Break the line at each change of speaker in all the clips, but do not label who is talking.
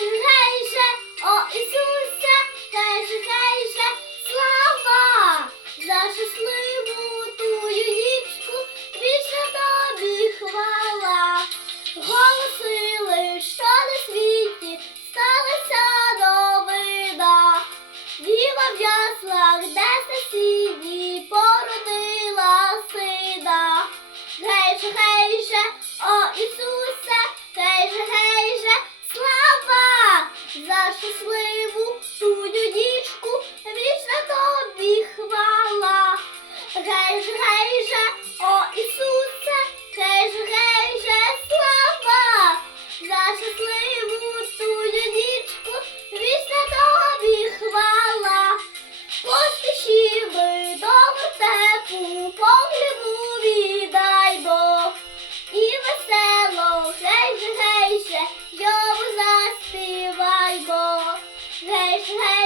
Та жигайше, о Ісуса, та жигайше. За щасливу тую дічку, вічна тобі хвала. Гей же, гей же, о Ісусе, гей же, гей же, слава за щасливу тую дічку, вічна тобі хвала. Поспішіли до вертепу, погляну Бог. Гей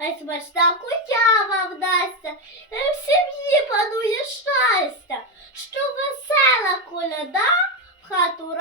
Хай смачна кутява вдасться, і в сім'ї панує щастя, що весела коляда в хату